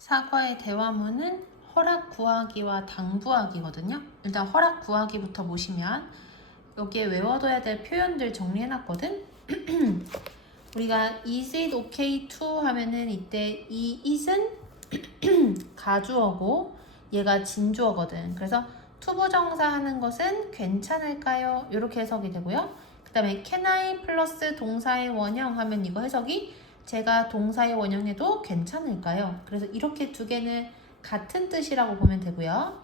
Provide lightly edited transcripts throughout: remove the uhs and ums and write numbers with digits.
사과의 대화문은 허락 구하기와 당부하기거든요. 일단 허락 구하기부터 보시면 여기에 외워둬야 될 표현들 정리해놨거든. 우리가 is it okay to 하면은 이때 이 is은 가주어고 얘가 진주어거든. 그래서 투부정사 하는 것은 괜찮을까요? 이렇게 해석이 되고요. 그 다음에 can I 플러스 동사의 원형 하면 이거 해석이 제가 동사의 원형해도 괜찮을까요? 그래서 이렇게 두 개는 같은 뜻이라고 보면 되고요.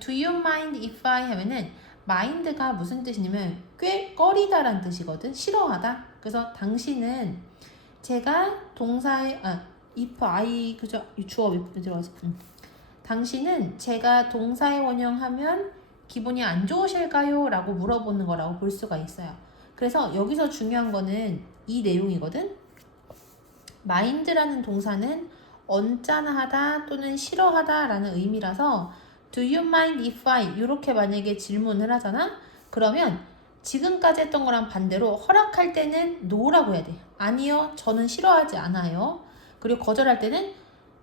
do you mind if I 하면은 mind가 무슨 뜻이냐면 꽤 꺼리다란 뜻이거든. 싫어하다. 그래서 당신은 제가 동사의 if I 그죠? 주어 들어가지. 당신은 제가 동사의 원형하면 기분이 안 좋으실까요? 라고 물어보는 거라고 볼 수가 있어요. 그래서 여기서 중요한 거는 이 내용이거든. mind라는 동사는 언짢아 하다 또는 싫어하다 라는 의미라서 do you mind if I 이렇게 만약에 질문을 하잖아. 그러면 지금까지 했던 거랑 반대로 허락할 때는 no라고 해야 돼. 아니요, 저는 싫어하지 않아요. 그리고 거절할 때는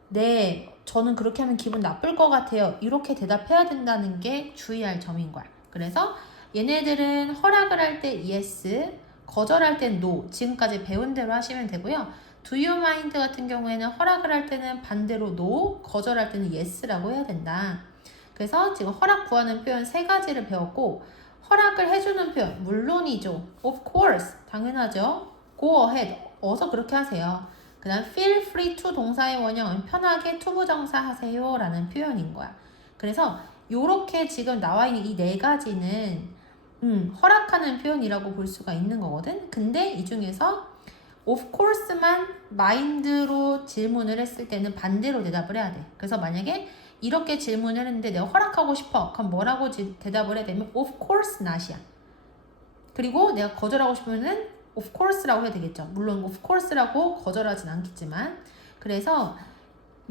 네, 저는 그렇게 하면 기분 나쁠 것 같아요. 이렇게 대답해야 된다는 게 주의할 점인 거야. 그래서 얘네들은 허락을 할 때 yes, 거절할 땐 no. 지금까지 배운 대로 하시면 되고요. do you mind 같은 경우에는 허락을 할 때는 반대로 no, 거절할 때는 yes라고 해야 된다. 그래서 지금 허락 구하는 표현 세 가지를 배웠고 허락을 해주는 표현 물론이죠. of course, 당연하죠. go ahead, 어서 그렇게 하세요. 그 다음 feel free to 동사의 원형은 편하게 투부정사 하세요 라는 표현인 거야. 그래서 요렇게 지금 나와 있는 이 네 가지는 허락하는 표현이라고 볼 수가 있는 거거든. 근데 이 중에서 of course만 mind로 질문을 했을 때는 반대로 대답을 해야 돼. 그래서 만약에 이렇게 질문을 했는데 내가 허락하고 싶어. 그럼 뭐라고 대답을 해야 되면 of course not이야. 그리고 내가 거절하고 싶으면은 of course라고 해야 되겠죠. 물론 of course라고 거절하진 않겠지만. 그래서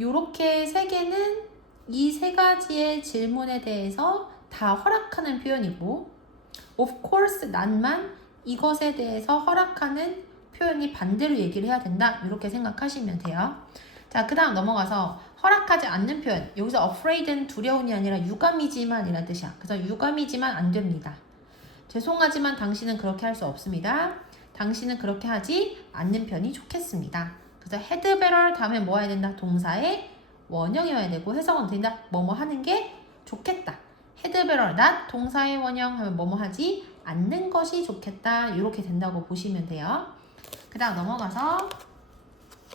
요렇게 세 개는 이 세 가지의 질문에 대해서 다 허락하는 표현이고 of course not만 이것에 대해서 허락하는 표현이 반대로 얘기를 해야 된다. 이렇게 생각하시면 돼요. 자, 그 다음 넘어가서 허락하지 않는 표현. 여기서 afraid는 두려움이 아니라 유감이지만 이라는 뜻이야. 그래서 유감이지만 안 됩니다. 죄송하지만 당신은 그렇게 할 수 없습니다. 당신은 그렇게 하지 않는 편이 좋겠습니다. 그래서 had better 다음에 뭐 해야 된다? 동사의 원형이어야 되고 해석은 된다. 뭐뭐 하는 게 좋겠다. had better not 동사의 원형 하면 뭐뭐 하지 않는 것이 좋겠다. 이렇게 된다고 보시면 돼요. 그 다음 넘어가서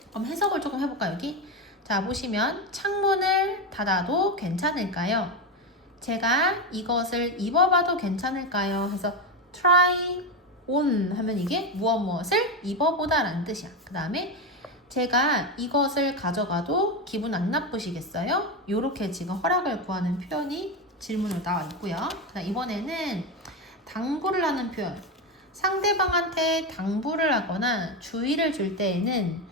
그럼 해석을 조금 해볼까요? 여기 자 보시면 창문을 닫아도 괜찮을까요? 제가 이것을 입어봐도 괜찮을까요? 해서 try on 하면 이게 무엇을 입어보다 라는 뜻이야. 그 다음에 제가 이것을 가져가도 기분 안 나쁘시겠어요? 이렇게 지금 허락을 구하는 표현이 질문으로 나와 있고요. 그다음 이번에는 당부를 하는 표현. 상대방한테 당부를 하거나 주의를 줄 때에는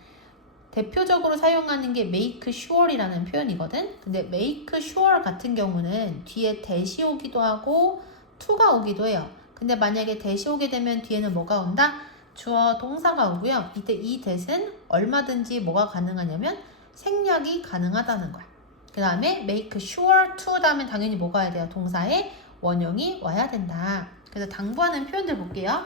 대표적으로 사용하는 게 make sure이라는 표현이거든. 근데 make sure 같은 경우는 뒤에 대시 오기도 하고 to가 오기도 해요. 근데 만약에 대시 오게 되면 뒤에는 뭐가 온다? 주어 동사가 오고요. 이때 이 that은 얼마든지 뭐가 가능하냐면 생략이 가능하다는 거야. 그 다음에 make sure to 다음에 당연히 뭐가 와야 돼요? 동사의 원형이 와야 된다. 그래서 당부하는 표현들 볼게요.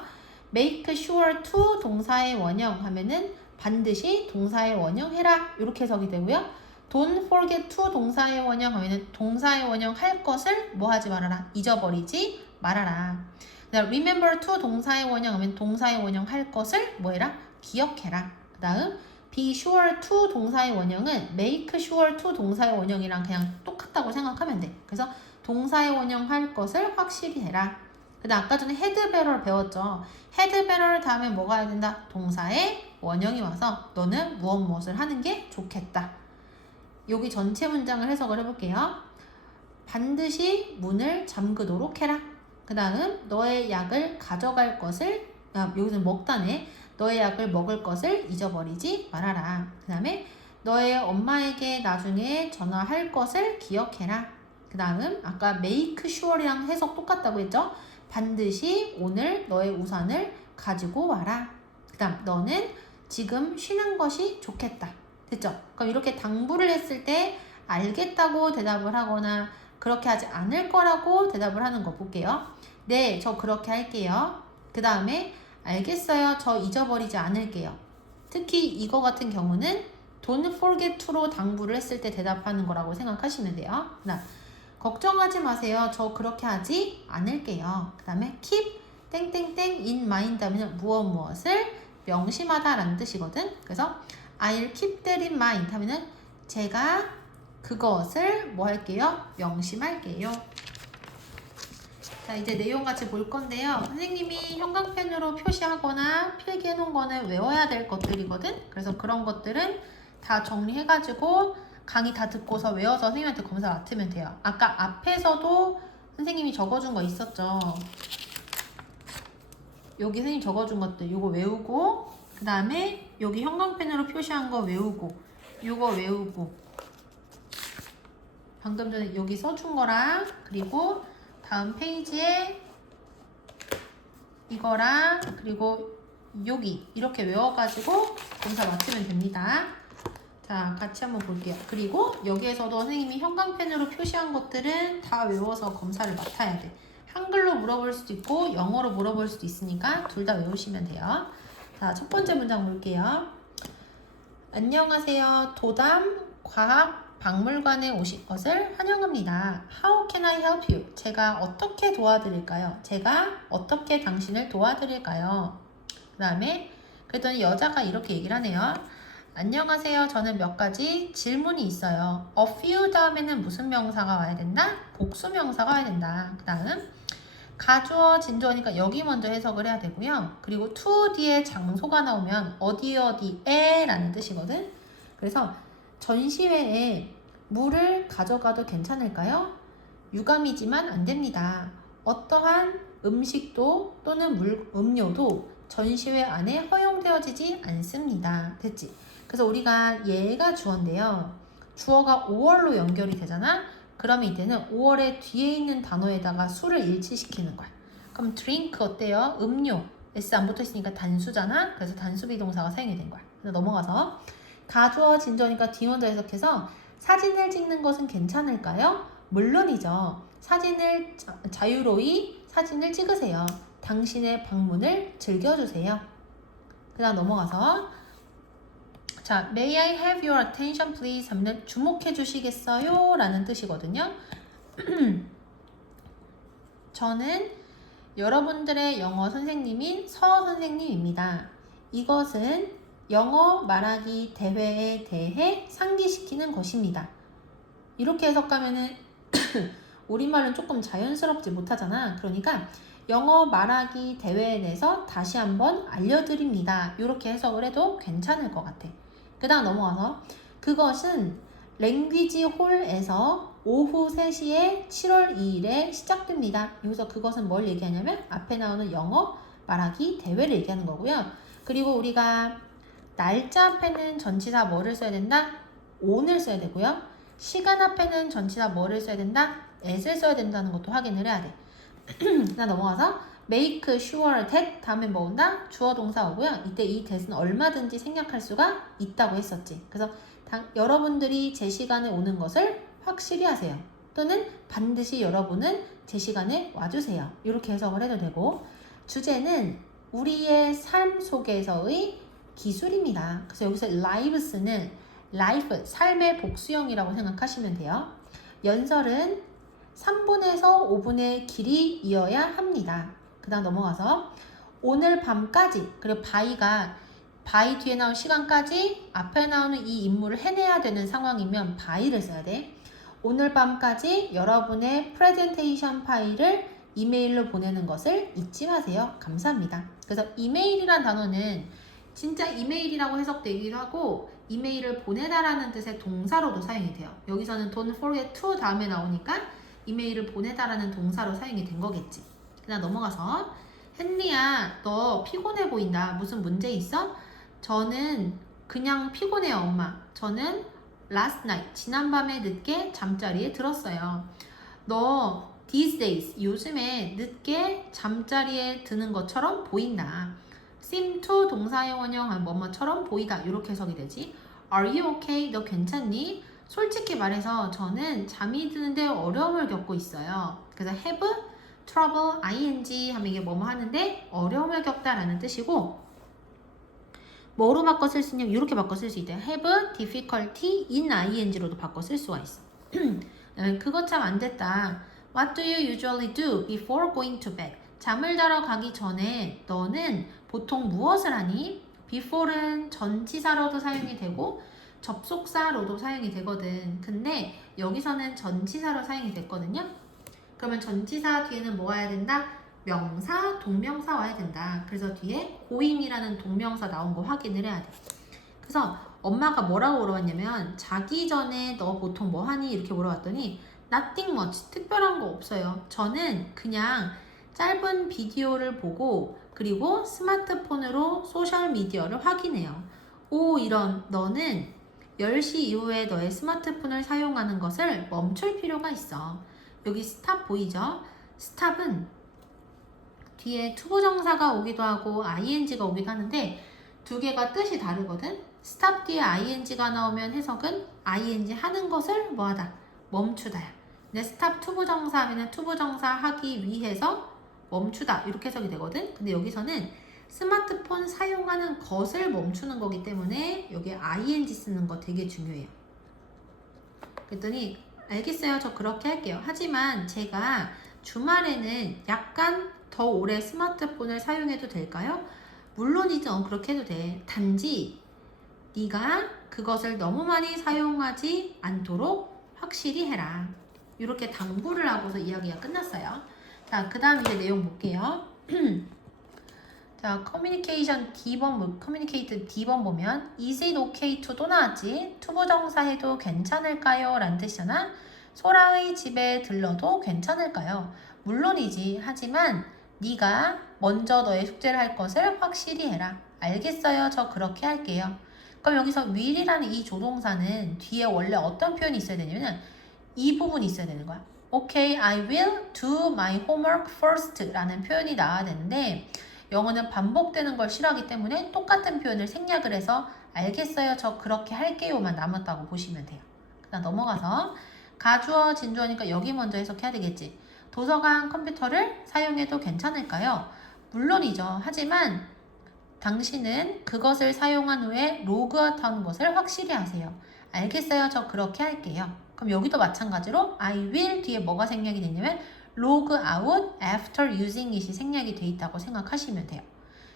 make sure to 동사의 원형 하면은 반드시 동사의 원형 해라 이렇게 해석이 되고요. don't forget to 동사의 원형 하면은 동사의 원형 할 것을 뭐 하지 말아라. 잊어버리지 말아라. remember to 동사의 원형 하면 동사의 원형 할 것을 뭐 해라? 기억해라. 그 다음 be sure to 동사의 원형은 make sure to 동사의 원형이랑 그냥 똑같다고 생각하면 돼. 그래서 동사의 원형 할 것을 확실히 해라. 그 다음 아까 전에 had better 배웠죠. had better 다음에 뭐가 해야 된다? 동사의 원형이 와서 너는 무엇을 하는 게 좋겠다. 여기 전체 문장을 해석을 해볼게요. 반드시 문을 잠그도록 해라. 그 다음 너의 약을 가져갈 것을 여기서는 먹다네. 너의 약을 먹을 것을 잊어버리지 말아라. 그 다음에 너의 엄마에게 나중에 전화할 것을 기억해라. 그 다음 아까 make sure이랑 해석 똑같다고 했죠. 반드시 오늘 너의 우산을 가지고 와라. 그 다음 너는 지금 쉬는 것이 좋겠다. 됐죠? 그럼 이렇게 당부를 했을 때 알겠다고 대답을 하거나 그렇게 하지 않을 거라고 대답을 하는 거 볼게요. 네, 저 그렇게 할게요. 그 다음에 알겠어요. 저 잊어버리지 않을게요. 특히 이거 같은 경우는 don't forget to로 당부를 했을 때 대답하는 거라고 생각하시면 돼요. 그다음 걱정하지 마세요. 저 그렇게 하지 않을게요. 그 다음에 keep 땡땡땡 in mind 하면 무엇을 명심하다 라는 뜻이거든. 그래서 I'll keep that in mind 하면은 제가 그것을 뭐 할게요? 명심할게요. 자, 이제 내용 같이 볼 건데요. 선생님이 형광펜으로 표시하거나 필기해 놓은 거는 외워야 될 것들이거든. 그래서 그런 것들은 다 정리해가지고 강의 다 듣고서 외워서 선생님한테 검사 맡으면 돼요. 아까 앞에서도 선생님이 적어준 거 있었죠. 여기 선생님 적어준 것들 요거 외우고 그 다음에 여기 형광펜으로 표시한 거 외우고 요거 외우고 방금 전에 여기 써준 거랑 그리고 다음 페이지에 이거랑 그리고 여기 이렇게 외워가지고 검사 맞추면 됩니다. 자, 같이 한번 볼게요. 그리고 여기에서도 선생님이 형광펜으로 표시한 것들은 다 외워서 검사를 맡아야 돼. 한글로 물어볼 수도 있고 영어로 물어볼 수도 있으니까 둘 다 외우시면 돼요. 자, 첫 번째 문장 볼게요. 안녕하세요. 도담 과학 박물관에 오신 것을 환영합니다. How can I help you? 제가 어떻게 도와드릴까요? 제가 어떻게 당신을 도와드릴까요? 그 다음에 그랬더니 여자가 이렇게 얘기를 하네요. 안녕하세요. 저는 몇 가지 질문이 있어요. A few 다음에는 무슨 명사가 와야 된다? 복수 명사가 와야 된다. 그 다음 가주어 진주어니까 여기 먼저 해석을 해야 되고요. 그리고 to 뒤에 장소가 나오면 어디에 라는 뜻이거든. 그래서 전시회에 물을 가져가도 괜찮을까요? 유감이지만 안 됩니다. 어떠한 음식도 또는 음료도 전시회 안에 허용되어지지 않습니다. 됐지? 그래서 우리가 얘가 주어인데요. 주어가 5월로 연결이 되잖아? 그러면 이때는 5월의 뒤에 있는 단어에다가 수를 일치시키는 거야. 그럼 drink 어때요? 음료. S 안 붙어 있으니까 단수잖아? 그래서 단수 비동사가 사용이 된 거야. 그래서 넘어가서 가주어 진저니까 뒤 먼저 해석해서 사진을 찍는 것은 괜찮을까요? 물론이죠. 사진을 자유로이 사진을 찍으세요. 당신의 방문을 즐겨주세요. 그 다음 넘어가서 자, may I have your attention please 하면 주목해 주시겠어요? 라는 뜻이거든요. 저는 여러분들의 영어 선생님인 서 선생님입니다. 이것은 영어 말하기 대회에 대해 상기시키는 것입니다. 이렇게 해석하면은 우리말은 조금 자연스럽지 못하잖아. 그러니까 영어 말하기 대회에 대해서 다시 한번 알려드립니다. 이렇게 해석을 해도 괜찮을 것 같아. 그 다음 넘어가서 그것은 랭귀지 홀에서 오후 3시에 7월 2일에 시작됩니다. 여기서 그것은 뭘 얘기하냐면 앞에 나오는 영어 말하기 대회를 얘기하는 거고요. 그리고 우리가 날짜 앞에는 전치사 뭐를 써야 된다? on을 써야 되고요. 시간 앞에는 전치사 뭐를 써야 된다? at을 써야 된다는 것도 확인을 해야 돼. 나 넘어가서 make sure that 다음에 뭐 온다? 주어 동사 오고요. 이때 이 that은 얼마든지 생략할 수가 있다고 했었지. 그래서 여러분들이 제 시간에 오는 것을 확실히 하세요. 또는 반드시 여러분은 제 시간에 와주세요. 이렇게 해석을 해도 되고 주제는 우리의 삶 속에서의 기술입니다. 그래서 여기서 lives는 life, 삶의 복수형이라고 생각하시면 돼요. 연설은 3분에서 5분의 길이 이어야 합니다. 그 다음 넘어가서 오늘 밤까지 그리고 by 뒤에 나온 시간까지 앞에 나오는 이 임무를 해내야 되는 상황이면 by를 써야 돼. 오늘 밤까지 여러분의 프레젠테이션 파일을 이메일로 보내는 것을 잊지 마세요. 감사합니다. 그래서 이메일이란 단어는 진짜 이메일이라고 해석되기도 하고 이메일을 보내다라는 뜻의 동사로도 사용이 돼요. 여기서는 don't forget to 다음에 나오니까 이메일을 보내다라는 동사로 사용이 된 거겠지. 그다음 넘어가서 헨리야 너 피곤해 보인다. 무슨 문제 있어? 저는 그냥 피곤해요 엄마. 저는 last night 지난밤에 늦게 잠자리에 들었어요. 너 these days 요즘에 늦게 잠자리에 드는 것처럼 보인다. seem to 동사의 원형 뭐뭐처럼 보이다 이렇게 해석이 되지. Are you okay? 너 괜찮니? 솔직히 말해서 저는 잠이 드는데 어려움을 겪고 있어요. 그래서 have trouble ing 하면 이게 뭐뭐 하는데 어려움을 겪다라는 뜻이고 뭐로 바꿔 쓸 수 있냐면 이렇게 바꿔 쓸 수 있대요. have difficulty in ing로도 바꿔 쓸 수가 있어. 그거 참 안 됐다. What do you usually do before going to bed? 잠을 자러 가기 전에 너는 보통 무엇을 하니? before는 전치사로도 사용이 되고 접속사로도 사용이 되거든. 근데 여기서는 전치사로 사용이 됐거든요. 그러면 전치사 뒤에는 뭐 와야 된다? 명사, 동명사 와야 된다. 그래서 뒤에 고잉이라는 동명사 나온 거 확인을 해야 돼. 그래서 엄마가 뭐라고 물어봤냐면 자기 전에 너 보통 뭐 하니? 이렇게 물어봤더니 nothing much, 특별한 거 없어요. 저는 그냥 짧은 비디오를 보고 그리고 스마트폰으로 소셜미디어를 확인해요. 오, 이런 너는 10시 이후에 너의 스마트폰을 사용하는 것을 멈출 필요가 있어. 여기 스탑 보이죠? 스탑은 뒤에 투부정사가 오기도 하고 ing가 오기도 하는데 두 개가 뜻이 다르거든. 스탑 뒤에 ing가 나오면 해석은 ing 하는 것을 뭐하다? 멈추다야. 근데 스탑 투부정사 하면 투부정사 하기 위해서 멈추다 이렇게 해석이 되거든. 근데 여기서는 스마트폰 사용하는 것을 멈추는 거기 때문에 여기 ing 쓰는 거 되게 중요해요. 그랬더니 알겠어요. 저 그렇게 할게요. 하지만 제가 주말에는 약간 더 오래 스마트폰을 사용해도 될까요? 물론이죠. 그렇게 해도 돼. 단지 네가 그것을 너무 많이 사용하지 않도록 확실히 해라. 이렇게 당부를 하고서 이야기가 끝났어요. 자, 그 다음 이제 내용 볼게요. 자, 커뮤니케이션 D번, 커뮤니케이트 D번 보면 Is it okay to 또 나왔지? 투부정사 해도 괜찮을까요? 라는 뜻이잖아. 소라의 집에 들러도 괜찮을까요? 물론이지. 하지만 네가 먼저 너의 숙제를 할 것을 확실히 해라. 알겠어요. 저 그렇게 할게요. 그럼 여기서 will이라는 이 조동사는 뒤에 원래 어떤 표현이 있어야 되냐면 이 부분이 있어야 되는 거야. Okay, I will do my homework first 라는 표현이 나와야 되는데 영어는 반복되는 걸 싫어하기 때문에 똑같은 표현을 생략을 해서 알겠어요, 저 그렇게 할게요만 남았다고 보시면 돼요. 그다음 넘어가서 가주어, 진주어니까 여기 먼저 해석해야 되겠지. 도서관 컴퓨터를 사용해도 괜찮을까요? 물론이죠. 하지만 당신은 그것을 사용한 후에 로그아웃하는 것을 확실히 하세요. 알겠어요, 저 그렇게 할게요. 그럼 여기도 마찬가지로 I will 뒤에 뭐가 생략이 되냐면 log out after using it이 생략이 돼 있다고 생각하시면 돼요.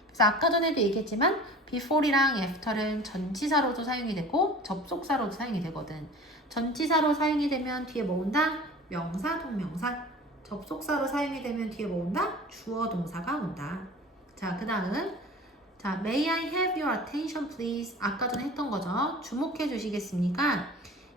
그래서 아까 전에도 얘기했지만 before이랑 after는 전치사로도 사용이 되고 접속사로도 사용이 되거든. 전치사로 사용이 되면 뒤에 뭐 온다? 명사, 동명사. 접속사로 사용이 되면 뒤에 뭐 온다? 주어, 동사가 온다. 자, 그 다음 자, may I have your attention please? 아까 전에 했던 거죠. 주목해 주시겠습니까?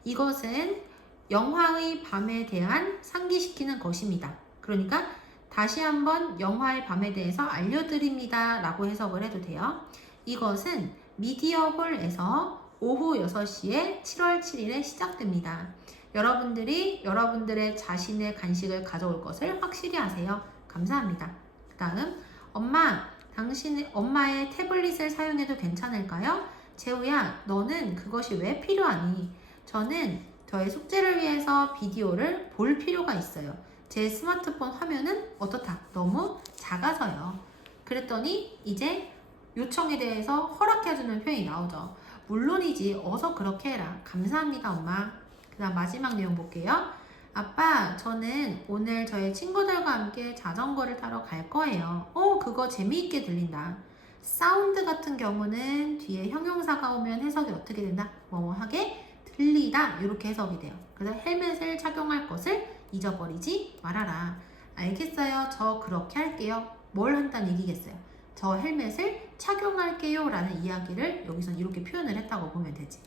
이것은 영화의 밤에 대한 상기시키는 것입니다. 그러니까 다시 한번 영화의 밤에 대해서 알려드립니다 라고 해석을 해도 돼요. 이것은 미디어홀에서 오후 6시에 7월 7일에 시작됩니다. 여러분들이 여러분들의 자신의 간식을 가져올 것을 확실히 하세요. 감사합니다. 그 다음 엄마, 당신의 엄마의 태블릿을 사용해도 괜찮을까요? 재우야, 너는 그것이 왜 필요하니? 저는 저의 숙제를 위해서 비디오를 볼 필요가 있어요. 제 스마트폰 화면은 어떻다? 너무 작아서요. 그랬더니 이제 요청에 대해서 허락해주는 표현이 나오죠. 물론이지. 어서 그렇게 해라. 감사합니다, 엄마. 그 다음 마지막 내용 볼게요. 아빠, 저는 오늘 저의 친구들과 함께 자전거를 타러 갈 거예요. 그거 재미있게 들린다. 사운드 같은 경우는 뒤에 형용사가 오면 해석이 어떻게 된다? 뭐뭐하게 들리다 이렇게 해석이 돼요. 그래서 헬멧을 착용할 것을 잊어버리지 말아라. 알겠어요. 저 그렇게 할게요. 뭘 한다는 얘기겠어요? 저 헬멧을 착용할게요 라는 이야기를 여기서 이렇게 표현을 했다고 보면 되지.